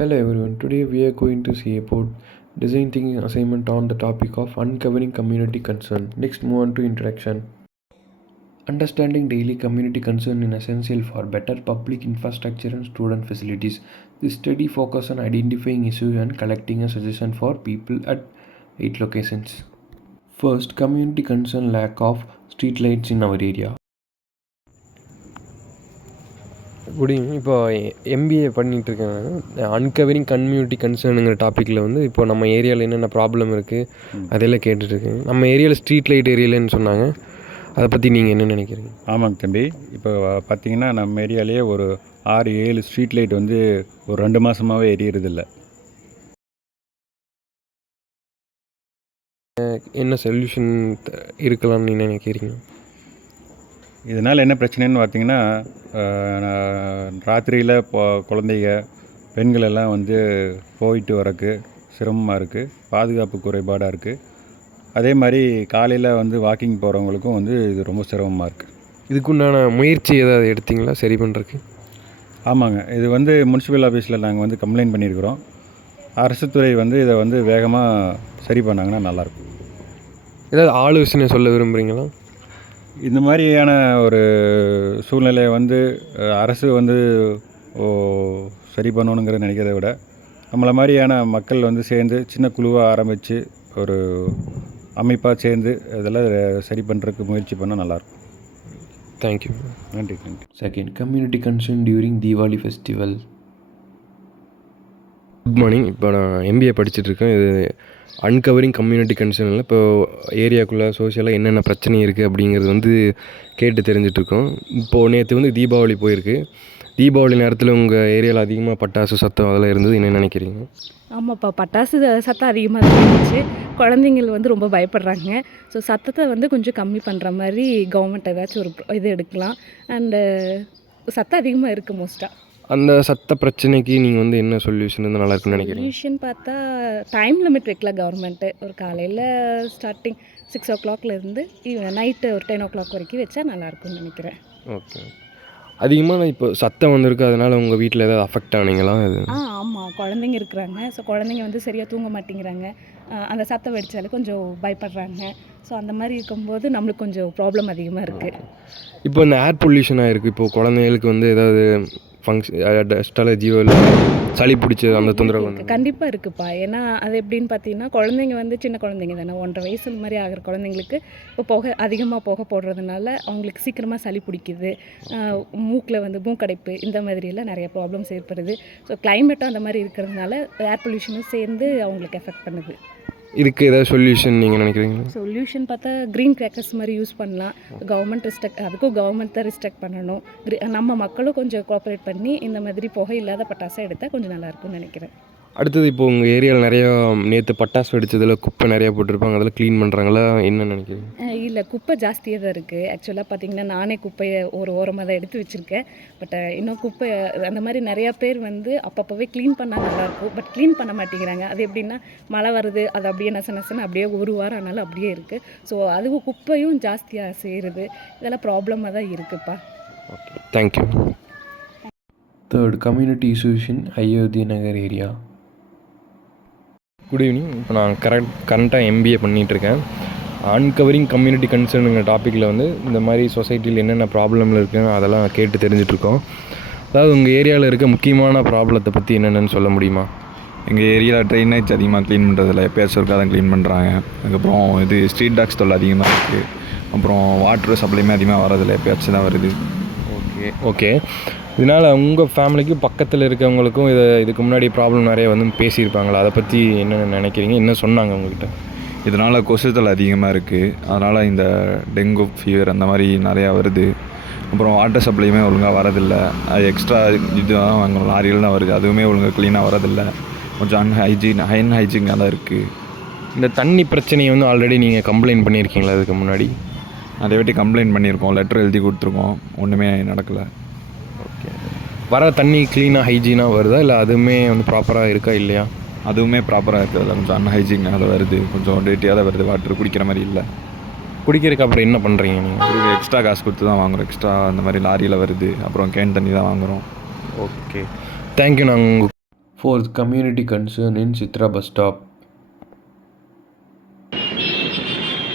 Hello everyone, today we are going to see about design thinking assignment on the topic of uncovering community concern. Next, move on to introduction. Understanding daily community concern is essential for better public infrastructure and student facilities. This study focuses on identifying issues and collecting a suggestion for people at 8 locations. First, community concern lack of street lights in our area. Good evening. இப்போ MBA பண்ணிகிட்ருக்கேன். Uncovering community கன்சர்னுங்கிற டாப்பிக்கில் வந்து இப்போ நம்ம ஏரியாவில் என்னென்ன problem இருக்குது அதெல்லாம் கேட்டுட்ருக்கேன். நம்ம ஏரியாவில் ஸ்ட்ரீட் லைட் ஏரியாலன்னு சொன்னாங்க, அதை பற்றி நீங்கள் என்ன நினைக்கிறீங்க? ஆமாங்க தம்பி, இப்போ பார்த்திங்கன்னா நம்ம ஏரியாலேயே ஒரு 6-7 ஸ்ட்ரீட் லைட் வந்து ஒரு 2 மாதமாகவே எரியறதில்ல. என்ன சொல்யூஷன் இருக்கலாம்னு நீங்கள் நினைக்கிறீங்க? இதனால் என்ன பிரச்சனைன்னு பார்த்திங்கன்னா, ராத்திரியில் குழந்தைங்க பெண்கள் எல்லாம் வந்து போயிட்டு வரக்கு சிரமமாக இருக்குது, பாதுகாப்பு குறைபாடாக இருக்குது. அதே மாதிரி காலையில் வந்து வாக்கிங் போகிறவங்களுக்கும் வந்து இது ரொம்ப சிரமமாக இருக்குது. இதுக்குண்டான முயற்சி ஏதாவது எடுத்திங்களா சரி பண்ணுறதுக்கு? ஆமாங்க, இது வந்து முனிசிபல் ஆஃபீஸில் நாங்கள் வந்து கம்ப்ளைண்ட் பண்ணியிருக்கிறோம். அரசுத்துறை வந்து இதை வந்து வேகமாக சரி பண்ணாங்கன்னா நல்லாயிருக்கும். ஏதாவது ஆலோசனை சொல்ல விரும்புகிறீங்களா? இந்த மாதிரியான ஒரு சூழ்நிலையை வந்து அரசு வந்து சரி பண்ணணுங்கிறத நினைக்கிறத விட, நம்மளை மாதிரியான மக்கள் வந்து சேர்ந்து சின்ன குழுவாக ஆரம்பித்து ஒரு அமைப்பாக சேர்ந்து இதெல்லாம் சரி பண்ணுறதுக்கு முயற்சி பண்ணால் நல்லாயிருக்கும். தேங்க்யூ. நன்றி. Second, community concern during Deepavali festival. Good morning. இப்போ நான் எம்பிஏ படிச்சுட்ருக்கேன். இது அன்கவரிங் கம்யூனிட்டி கன்சர்னில் இப்போ ஏரியாக்குள்ளே சோஷியலாக என்னென்ன பிரச்சனை இருக்குது அப்படிங்கிறது வந்து கேட்டு தெரிஞ்சிட்ருக்கோம். இப்போது நேற்று வந்து தீபாவளி போயிருக்கு. தீபாவளி நேரத்தில் உங்கள் ஏரியாவில் அதிகமாக பட்டாசு சத்தம் அதெல்லாம் இருந்தது, என்ன நினைக்கிறீங்க? ஆமாப்பா, பட்டாசு சத்தம் அதிகமாக தான் இருந்துச்சு. குழந்தைங்கள் வந்து ரொம்ப பயப்படுறாங்க. ஸோ சத்தத்தை வந்து கொஞ்சம் கம்மி பண்ணுற மாதிரி கவர்மெண்ட் ஏதாச்சும் ஒரு இது எடுக்கலாம். அண்டு சத்தம் அதிகமாக இருக்குது மோஸ்ட்டாக. அந்த சத்த பிரச்சனைக்கு நீங்கள் வந்து என்ன சொல்யூஷன் வந்து நல்லா இருக்குன்னு நினைக்கிறீங்க? சொல்யூஷன் பார்த்தா டைம் லிமிட் வைக்கலாம் கவர்மெண்ட்டு. ஒரு காலையில் ஸ்டார்டிங் 6 o'clockலேருந்து நைட்டு ஒரு 10 o'clock வரைக்கும் வச்சா நல்லாயிருக்கும்னு நினைக்கிறேன். ஓகே. அதிகமாக இப்போ சத்தம் வந்திருக்கு, அதனால் உங்கள் வீட்டில் ஏதாவது அஃபெக்ட் ஆனீங்களா? ஆமாம், குழந்தைங்க இருக்கிறாங்க. ஸோ குழந்தைங்க வந்து சரியாக தூங்க மாட்டேங்கிறாங்க. அந்த சத்தம் வெடித்தாலும் கொஞ்சம் பயப்படுறாங்க. ஸோ அந்த மாதிரி இருக்கும்போது நம்மளுக்கு கொஞ்சம் ப்ராப்ளம் அதிகமாக இருக்குது. இப்போ இந்த ஏர் பொல்யூஷனாக இருக்குது. இப்போது குழந்தைங்களுக்கு வந்து ஏதாவது டஸ்ட் அலர்ஜியோ இல்லை சளி பிடிச்சி அந்த தொந்தரவு கண்டிப்பாக இருக்குப்பா. ஏன்னா அது எப்படின்னு பார்த்தீங்கன்னா, குழந்தைங்க வந்து சின்ன குழந்தைங்க தானே, 1.5 வயசு இந்த மாதிரி ஆகிற குழந்தைங்களுக்கு இப்போ அதிகமாக புகை போடுறதுனால அவங்களுக்கு சீக்கிரமாக சளி பிடிக்குது, மூக்கில் வந்து மூக்கடைப்பு, இந்த மாதிரியெல்லாம் நிறைய ப்ராப்ளம்ஸ் ஏற்படுது. ஸோ கிளைமேட்டும் அந்த மாதிரி இருக்கிறதுனால ஏர் பொல்யூஷனும் சேர்ந்து அவங்களுக்கு எஃபெக்ட் பண்ணுது. இதுக்கு ஏதாவது சொல்யூஷன் நீங்கள் நினைக்கிறீங்க? சொல்யூஷன் பார்த்தா க்ரீன் கிராக்கர்ஸ் மாதிரி யூஸ் பண்ணலாம். அதுக்கும் கவர்மெண்ட் தான் ரிஸ்ட்ரிக்ட் பண்ணணும். நம்ம மக்களும் கொஞ்சம் கோஆப்ரேட் பண்ணி இந்த மாதிரி புகை இல்லாத பட்டாசை எடுத்தால் கொஞ்சம் நல்லாயிருக்கும்னு நினைக்கிறேன். அடுத்தது, இப்போது உங்கள் ஏரியாவில் நிறையா நேற்று பட்டாசு வெடிச்சதில் குப்பை நிறையா போட்டிருப்பாங்க, அதெல்லாம் க்ளீன் பண்ணுறாங்களா, என்ன நினைக்கிறீங்க? இல்லை, குப்பை ஜாஸ்தியாக தான் இருக்குது. ஆக்சுவலாக பார்த்திங்கன்னா நானே குப்பையை ஒரு ஓரமாக தான் எடுத்து வச்சுருக்கேன். பட் இன்னும் குப்பை அந்த மாதிரி நிறையா பேர் வந்து அப்பப்போவே க்ளீன் பண்ணால் நல்லாயிருக்கும். பட் க்ளீன் பண்ண மாட்டேங்கிறாங்க. அது எப்படின்னா, மழை வருது, அது அப்படியே நசன்னு அப்படியே ஒரு வாரம் ஆனாலும் அப்படியே இருக்குது. ஸோ அதுவும் குப்பையும் ஜாஸ்தியாக சேருது. இதெல்லாம் ப்ராப்ளமாக தான் இருக்குதுப்பா. Okay, thank you. Third, community issues இன் அயோத்தி நகர் ஏரியா. Good evening. இப்போ நான் கரண்ட்டாக எம்பிஏ பண்ணிகிட்ருக்கேன். அன்கவரிங் கம்யூனிட்டி கன்சர்னுங்கிற டாப்பிக்கில் வந்து இந்த மாதிரி சொசைட்டியில் என்னென்ன ப்ராப்ளம்ல இருக்குன்னு அதெல்லாம் கேட்டு தெரிஞ்சிட்ருக்கோம். அதாவது உங்கள் ஏரியாவில் இருக்க முக்கியமான ப்ராப்ளத்தை பற்றி என்னென்னு சொல்ல முடியுமா? எங்கள் ஏரியாவில் ட்ரைனேஜ் அதிகமாக க்ளீன் பண்ணுறதில்ல, எப்போயாச்சும் ஒருக்காக தான் க்ளீன் பண்ணுறாங்க. அதுக்கப்புறம் இது ஸ்ட்ரீட் டாக்ஸ் தொல்லை அதிகமாக இருக்குது. அப்புறம் வாட்டர் சப்ளைமே அதிகமாக வரதில்லை, எப்போயாச்சும் தான் வருது. ஓகே. இதனால் உங்கள் ஃபேமிலிக்கு பக்கத்தில் இருக்கவங்களுக்கும் இதுக்கு முன்னாடி ப்ராப்ளம் நிறைய வந்து பேசியிருப்பாங்களா? அதை பற்றி என்ன நினைக்கிறீங்க? என்ன சொன்னாங்க உங்கள்கிட்ட? இதனால் கொசுத்தல் அதிகமாக இருக்குது. அதனால் இந்த டெங்கு ஃபீவர் அந்த மாதிரி நிறையா வருது. அப்புறம் வாட்டர் சப்ளையுமே ஒழுங்காக வரதில்லை. அது எக்ஸ்ட்ரா இதுதான் வாங்கணும், லாரியில் தான் வருது, அதுவுமே ஒழுங்காக க்ளீனாக வரதில்லை. கொஞ்சம் அன்ஹைஜீனாக தான் இருக்குது. இந்த தண்ணி பிரச்சனையை வந்து ஆல்ரெடி நீங்கள் கம்ப்ளைண்ட் பண்ணியிருக்கீங்களா? அதுக்கு முன்னாடி நிறைய வாட்டி கம்ப்ளைண்ட் பண்ணியிருக்கோம், லெட்டர் எழுதி கொடுத்துருக்கோம், ஒன்றுமே நடக்கலை. ஓகே. வர தண்ணி க்ளீனாக ஹைஜீனாக வருதா, இல்லை அதுவுமே வந்து ப்ராப்பராக இருக்கா இல்லையா? அதுவுமே ப்ராப்பராக இருக்கிறது, கொஞ்சம் அன்ஹைஜீனாக தான் வருது, கொஞ்சம் டேட்டியாக தான் வருது. வாட்டர் குடிக்கிற மாதிரி இல்லை. குடிக்கிறதுக்கு அப்புறம் என்ன பண்ணுறீங்க நீங்கள்? எக்ஸ்ட்ரா காசு கொடுத்து தான் வாங்குகிறோம். எக்ஸ்ட்ரா அந்த மாதிரி லாரியில் வருது, அப்புறம் கேன் தண்ணி தான் வாங்குகிறோம். Okay, thank you. நாங்கள் Fourth, community concern in Chitra bus stop.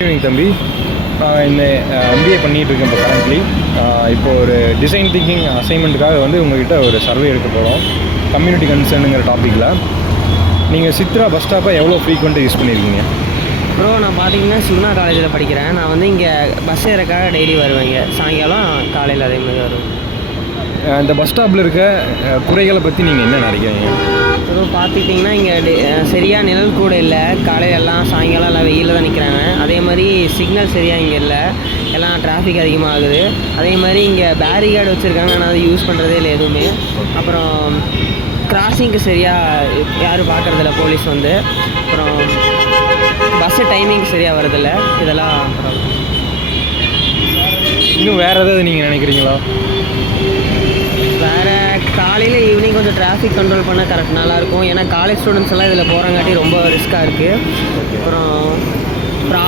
Evening தம்பி, இந்த MBA பண்ணிகிட்டு இருக்கேன் இப்போ கரண்ட்லி. இப்போ ஒரு டிசைன் திங்கிங் அசைன்மெண்ட்டுக்காக வந்து உங்கள்கிட்ட ஒரு சர்வே எடுக்க போகிறோம் கம்யூனிட்டி கன்சர்னுங்கிற டாப்பிக்கில். நீங்கள் சித்ரா பஸ் ஸ்டாப்பை எவ்வளோ ஃப்ரீக்வெண்ட்டாக யூஸ் பண்ணியிருக்கீங்க? ப்ரோ, நான் பார்த்தீங்கன்னா சிக்னா காலேஜில் படிக்கிறேன். நான் வந்து இங்கே பஸ் ஏறக்காக டெய்லி வருவேங்க. சாயங்காலம் காலையில் அதே மாதிரி வருவேன். இந்த பஸ் ஸ்டாப்பில் இருக்க குறைகளை பற்றி நீங்கள் என்ன நினைக்கிறீங்க? ப்ரோ, பார்த்துக்கிட்டிங்கன்னா இங்கே சரியாக நிழல் கூட இல்லை. காலையில் எல்லாம் சாயங்காலம் எல்லாம் வெயிலில் தான் நிற்கிறாங்க. அதே மாதிரி சிக்னல் சரியாக இங்கே இல்லை, எல்லாம் டிராஃபிக் அதிகமாகுது. அதே மாதிரி இங்கே பேரிகார்டு வச்சுருக்காங்க, ஆனால் அதை யூஸ் பண்ணுறதே இல்லை எதுவுமே. அப்புறம் கிராசிங்க்கு சரியாக யாரும் பார்க்குறதில்ல போலீஸ் வந்து. அப்புறம் பஸ்ஸு டைமிங் சரியாக வரதில்ல. இதெல்லாம் இன்னும் வேறு ஏதாவது நீங்கள் நினைக்கிறீங்களா? வேறு காலையில் ஈவினிங் கொஞ்சம் டிராஃபிக் கண்ட்ரோல் பண்ணால் கரெக்ட் நல்லாயிருக்கும். ஏன்னா காலேஜ் ஸ்டூடெண்ட்ஸ் எல்லாம் இதில் போகிறங்காட்டி ரொம்ப ரிஸ்க்காக இருக்குது. அப்புறம்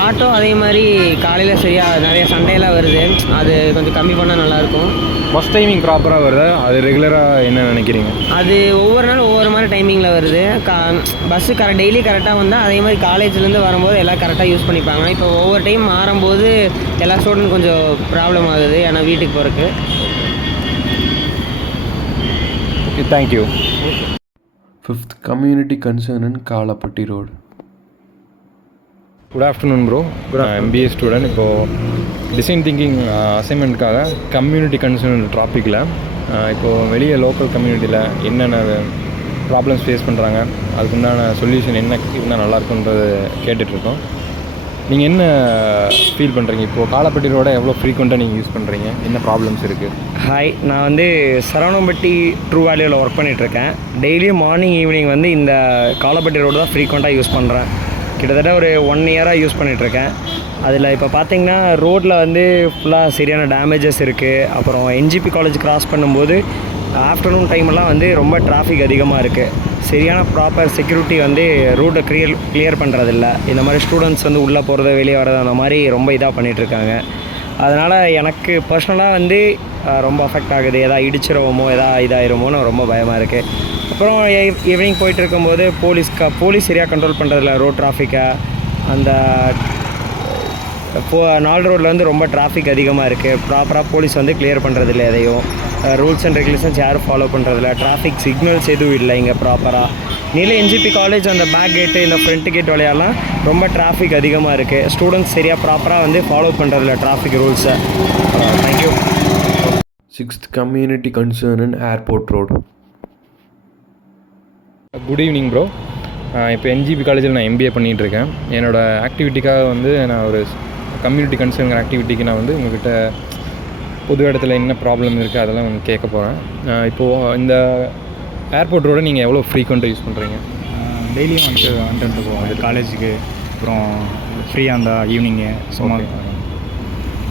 ஆட்டோ அதே மாதிரி காலையில் சரியாக நிறைய சண்டையெல்லாம் வருது, அது கொஞ்சம் கம்மி பண்ணால் நல்லாயிருக்கும். பஸ் டைமிங் ப்ராப்பராக வருதா? அது ரெகுலராக என்ன நினைக்கிறீங்க? அது ஒவ்வொரு நாள் ஒவ்வொரு மாதிரி டைமிங்கில் வருது. பஸ்ஸு டெய்லி கரெக்டாக வந்தால் அதே மாதிரி காலேஜ்லேருந்து வரும்போது எல்லாம் கரெக்டாக யூஸ் பண்ணிப்பாங்க. இப்போ ஒவ்வொரு டைம் மாறும்போது எல்லா ஸ்டூடெண்ட் கொஞ்சம் ப்ராப்ளம் ஆகுது, ஏன்னா வீட்டுக்கு போகிறதுக்கு. Okay, thank you. Fifth, community concern in Kalapatti Road. Good afternoon bro. MBA student. இப்போது டிசைன் திங்கிங் அசைன்மெண்ட்டுக்காக கம்யூனிட்டி கன்சர்ன் டாப்பிக்கில் இப்போது வெளியே லோக்கல் கம்யூனிட்டியில் என்னென்ன ப்ராப்ளம்ஸ் ஃபேஸ் பண்ணுறாங்க, அதுக்குண்டான சொல்யூஷன் என்ன இருந்தால் நல்லாயிருக்குன்றது கேட்டுட்ருக்கோம். நீங்கள் என்ன ஃபீல் பண்ணுறீங்க? இப்போது காலப்பட்டி ரோட எவ்வளோ ஃப்ரீக்வெண்ட்டாக நீங்கள் யூஸ் பண்ணுறீங்க? என்ன ப்ராப்ளம்ஸ் இருக்குது? ஹாய், நான் வந்து சரவணம்பட்டி ட்ரூ வேல்யூவில் ஒர்க் பண்ணிகிட்ருக்கேன். டெய்லியும் மார்னிங் ஈவினிங் வந்து இந்த காலப்பட்டி ரோடு தான் ஃப்ரீக்வெண்ட்டாக யூஸ் பண்ணுறேன். கிட்டத்தட்ட ஒரு 1 இயராக யூஸ் பண்ணிகிட்ருக்கேன். அதில் இப்போ பார்த்தீங்கன்னா ரோட்டில் வந்து ஃபுல்லாக சரியான டேமேஜஸ் இருக்குது. அப்புறம் NGP காலேஜ் கிராஸ் பண்ணும்போது ஆஃப்டர்நூன் டைமெல்லாம் வந்து ரொம்ப டிராஃபிக் அதிகமாக இருக்குது. சரியான ப்ராப்பர் செக்யூரிட்டி வந்து ரூட்டை கிளியர் பண்ணுறதில்ல. இந்த மாதிரி ஸ்டூடெண்ட்ஸ் வந்து உள்ளே போகிறது வெளியே வர்றது அந்த மாதிரி ரொம்ப இதாக பண்ணிகிட்ருக்காங்க. அதனால் எனக்கு பர்சனலாக வந்து ரொம்ப அஃபெக்ட் ஆகுது. எதாவது இடிச்சிருவோமோ இதாயிருமோன்னு ரொம்ப பயமாக இருக்குது. அப்புறம் ஈவினிங் போயிட்டு இருக்கும்போது போலீஸ் சரியாக கண்ட்ரோல் பண்ணுறதில்ல ரோட் டிராஃபிக்கை. அந்த 4 ரோட்டில் வந்து ரொம்ப டிராஃபிக் அதிகமாக இருக்குது. ப்ராப்பராக போலீஸ் வந்து கிளியர் பண்ணுறதில்ல எதையும். ரூல்ஸ் அண்ட் ரெகுலேஷன்ஸ் யாரும் ஃபாலோ பண்ணுறதில்ல. டிராஃபிக் சிக்னல்ஸ் எதுவும் இல்லை இங்கே ப்ராப்பராக. நீல NGP காலேஜ் அந்த பேக் கேட்டு இந்த ஃப்ரண்ட் கேட் வழியெல்லாம் ரொம்ப டிராஃபிக் அதிகமாக இருக்குது. ஸ்டூடெண்ட்ஸ் சரியாக ப்ராப்பராக வந்து ஃபாலோ பண்ணுறதில்ல டிராஃபிக் ரூல்ஸை. Thank you. Sixth, community concern in Airport Road. Good evening bro. இப்போ NGP காலேஜில் நான் MBA பண்ணிகிட்ருக்கேன். என்னோடய ஆக்டிவிட்டிக்காக வந்து நான் ஒரு கம்யூனிட்டி கன்சர்னுங்கிற ஆக்டிவிட்டிக்கு நான் வந்து உங்கள்கிட்ட பொது இடத்துல என்ன ப்ராப்ளம் இருக்குது அதெல்லாம் வந்து கேட்க போகிறேன். இப்போது இந்த ஏர்போர்ட் ரோட நீங்கள் எவ்வளோ ஃப்ரீக்வெண்ட்டாக யூஸ் பண்ணுறீங்க? டெய்லியும் வந்துட்டு போவோம் அது காலேஜுக்கு. அப்புறம் ஃப்ரீயாக இருந்தால் ஈவினிங்கு சும்மா.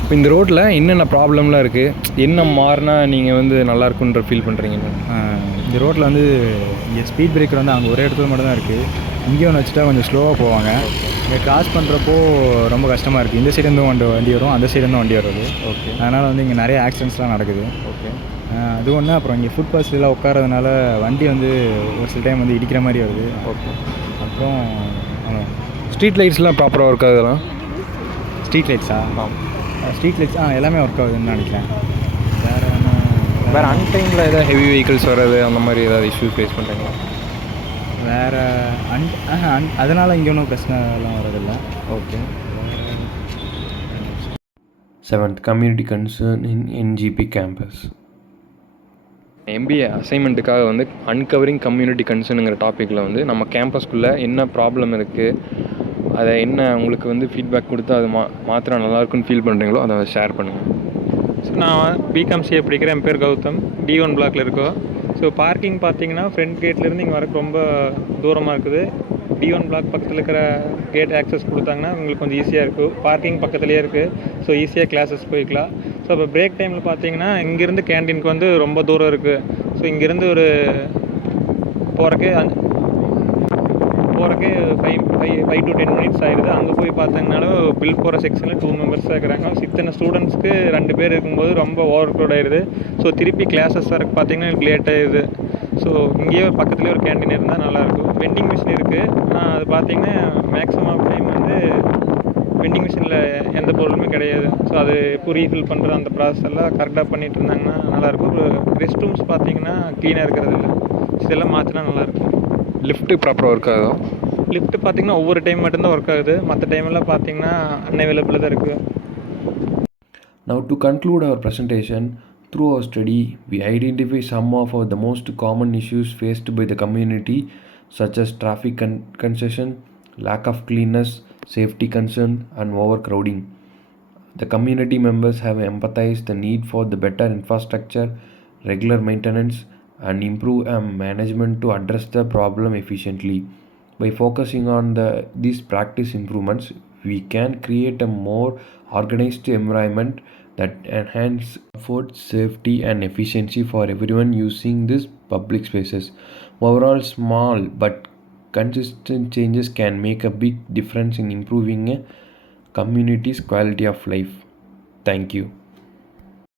இப்போ இந்த ரோட்டில் என்னென்ன ப்ராப்ளம்லாம் இருக்குது, என்ன மாறினா நீங்கள் வந்து நல்லாயிருக்குன்ற ஃபீல் பண்ணுறீங்க? இந்த ரோட்டில் வந்து இங்கே ஸ்பீட் பிரேக்கர் வந்து அங்கே ஒரே இடத்துல மட்டும் தான் இருக்குது. இங்கேயும் ஒன்று வச்சுட்டா கொஞ்சம் ஸ்லோவாக போவாங்க. இங்கே கிராஸ் பண்ணுறப்போ ரொம்ப கஷ்டமாக இருக்குது. இந்த சைடுலேருந்து வண்டி வரும், அந்த சைடுலேருந்து வண்டி வருது. ஓகே. அதனால் வந்து இங்கே நிறைய ஆக்சிடென்ட்ஸ்லாம் நடக்குது. ஓகே. அது ஒன்று. அப்புறம் இங்கே ஃபுட் பாஸ்லாம் உட்காரதுனால வண்டி வந்து ஒரு சில டைம் வந்து இடிக்கிற மாதிரி வருது. ஓகே. அப்புறம் ஸ்ட்ரீட் லைட்ஸ்லாம் ப்ராப்பராக ஒர்க் ஆகுதுலாம்? ஸ்ட்ரீட் லைட்ஸா? ஸ்ட்ரீட் லைட்ஸ் எல்லாமே ஒர்க் ஆகுதுன்னு நினைக்கிறேன். வேறு அன்டைமில் ஏதாவது ஹெவி வெஹிக்கிள்ஸ் வர்றது அந்த மாதிரி ஏதாவது இஷ்யூஸ் ஃபேஸ் பண்ணுறீங்களா? வேறு அதனால் இங்கே ஒன்றும் பிரச்சனைலாம் வரதில்லை. Okay. Seventh, community concern in NGP campus. MBA அசைன்மெண்ட்டுக்காக வந்து அன்கவரிங் கம்யூனிட்டி கன்சர்னுங்கிற டாப்பிக்கில் வந்து நம்ம கேம்பஸ்குள்ளே என்ன ப்ராப்ளம் இருக்குது, அதை என்ன உங்களுக்கு வந்து ஃபீட்பேக் கொடுத்து அது மாத்திரம் நல்லாயிருக்குன்னு ஃபீல் பண்ணுறீங்களோ அதை ஷேர் பண்ணுங்கள். ஸோ நான் BCom-CA படிக்கிறேன். என் பேர் கௌதம். D1 பிளாக்ல இருக்கோம். ஸோ பார்க்கிங் பார்த்தீங்கன்னா ஃப்ரண்ட் கேட்லேருந்து இங்கே வரக்கு ரொம்ப தூரமாக இருக்குது. D1 பிளாக் பக்கத்தில் இருக்கிற கேட் ஆக்சஸ் கொடுத்தாங்கன்னா உங்களுக்கு கொஞ்சம் ஈஸியாக இருக்கும். பார்க்கிங் பக்கத்துலேயே இருக்குது. ஸோ ஈஸியாக கிளாஸஸ் போய்க்கலாம். ஸோ இப்போ பிரேக் டைமில் பார்த்தீங்கன்னா இங்கேருந்து கேன்டீனுக்கு வந்து ரொம்ப தூரம் இருக்குது. ஸோ இங்கேருந்து ஒரு போகிறக்கே 5 to 10 மினிட்ஸ் ஆகிடுது. அங்கே போய் பார்த்தீங்கனாலும் பில் போகிற செக்ஷனில் 2 மெம்பர்ஸ் தான் இருக்கிறாங்க. இத்தனை ஸ்டூடெண்ட்ஸ்க்கு 2 பேர் இருக்கும்போது ரொம்ப ஓவர் க்ரௌட் ஆகிடுது. ஸோ திருப்பி கிளாஸஸ் வரக்கு பார்த்தீங்கன்னா எனக்கு லேட் ஆகிடுது. ஸோ இங்கேயே ஒரு பக்கத்துலேயே ஒரு கேண்டீன் இருந்தால் நல்லாயிருக்கும். வெண்டிங் மிஷின் இருக்குது. ஆனால் அது பார்த்தீங்கன்னா மேக்ஸிமம் ஆஃப் டைம் வந்து வெண்டிங் மிஷினில் எந்த பொருளுமே கிடையாது. ஸோ அது எப்போ ரீஃபில் பண்ணுற அந்த ப்ராசஸ் எல்லாம் கரெக்டாக பண்ணிகிட்டு இருந்தாங்கன்னா நல்லாயிருக்கும். ஒரு ரெஸ்ட் ரூம்ஸ் பார்த்தீங்கன்னா க்ளீனாக இருக்கிறது இல்லை. இதெல்லாம் மாற்றினா நல்லாயிருக்கும். லிஃப்ட்டு ப்ராப்பராக ஒர்க் ஆகுதா? லிஃப்ட் பார்த்தீங்கன்னா ஒவ்வொரு டைம் மட்டும்தான் ஒர்க் ஆகுது. மற்ற டைமெல்லாம் பார்த்தீங்கன்னா அன்அவைலபிளாக தான் இருக்குது. Now, to conclude our presentation, through our study, we identify some of the most common issues faced by the community, such as traffic congestion, lack of cleanness, safety concern, and overcrowding. The community members have empathized the need for the better infrastructure, regular maintenance, and improved management to address the problem efficiently. By focusing on these practice improvements, we can create a more organized environment that enhance comfort, safety, and efficiency for everyone using these public spaces. Overall, small but consistent changes can make a big difference in improving a community's quality of life. Thank you.